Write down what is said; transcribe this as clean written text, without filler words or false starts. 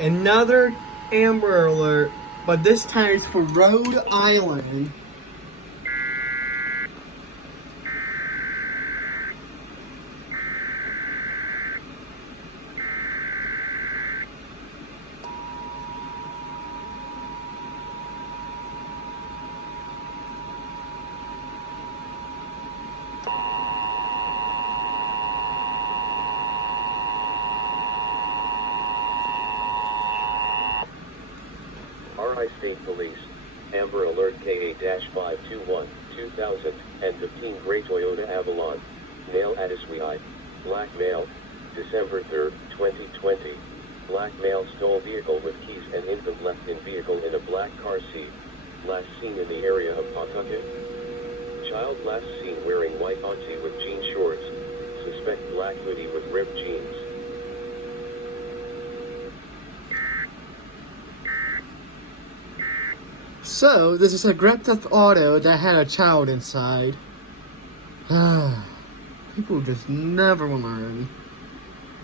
Another Amber Alert, but this time it's for Rhode Island. RISP Police, Amber Alert KA-521-2015 Gray Toyota Avalon, Nael Adesuyi, black male, December 3, 2020. Black male stole vehicle with keys and infant left in vehicle in a black car seat. Last seen in the area of Pawtucket. Child last seen wearing white onsie with jean shorts. Suspect black hoodie with ripped jeans. So, this is a Grand Theft Auto that had a child inside. People just never learn.